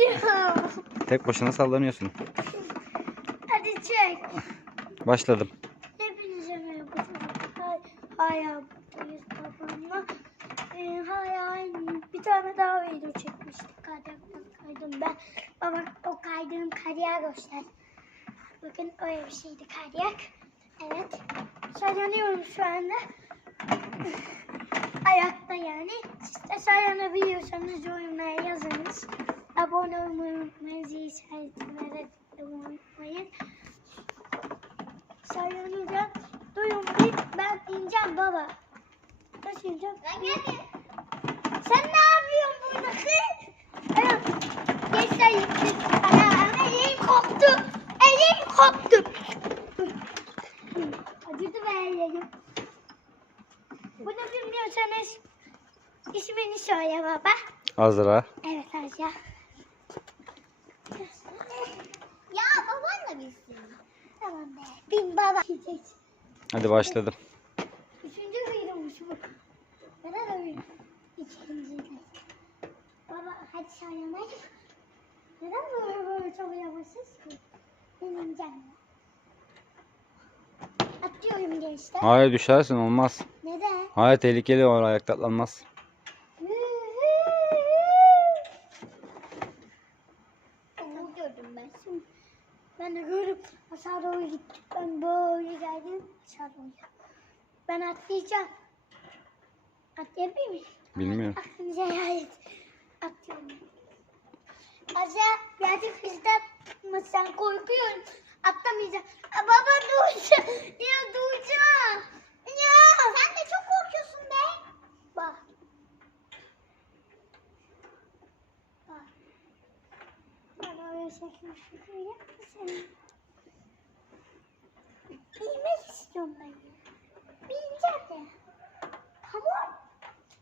gidiyorum. Tek başına sallanıyorsun. Hadi çek. Başladım. Hepinize merhaba. Hay, hala buradayız babamla. Ee, aynı. Bir tane daha video çekmiştik. Kaydıraktan kaydım ben. Baba o kaydığım kariyer göster. Bakın öyle bir şeydi kariyer. Evet. Sallanıyorum şu anda. Ayakta yani. Siz de sallanabiliyorsanız yorumlara yazınız. Abone olmayı unutmayın. Zil işaretini de unutmayın. Sallanacağım. Duyun bir ben ineceğim baba. Nasıl ineceğim? Ben geldim. Sen ne yapıyorsun burada kız? Evet. Gençler. Ana elim koptu. Elim koptu. Acıdı be elim. Bunu bilmiyorsanız ismini söyle baba. Azra. Evet Ayşe. Ya baban da bilsin. Tamam be. Bin baba. Hadi başladım. Üçüncü videomuz bu. Neden öyle? İkinci. Baba hadi sen. Neden böyle böyle çok yavaşız ki? Benim canım. Atlıyorum gençler. Hayır düşersin olmaz. Neden? Hayır tehlikeli o ayakta atlanmaz. Onu gördüm ben. Şimdi ben de görüp aşağı doğru gittim. Ben böyle geldim aşağı doğru. Ben atlayacağım. Atlayabilir miyim? Bilmiyorum. Aklınıza hayret. Atlıyorum. Aşağı birazcık hızdan atmasan korkuyorum. Atlamayacağım. Aa, baba duracağım. Bilmek istiyorum ben. Bileceğim de. Pamuk.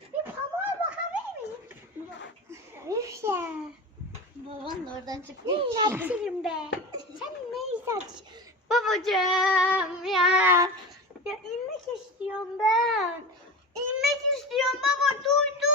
Bir pamuğa bakabilir miyim? Üf ya. Baban da oradan çıktı. Ne ilaçlarım be. Sen ne ilaç? Babacığım ya. Ya inmek istiyorum ben. İnmek istiyorum baba duydum.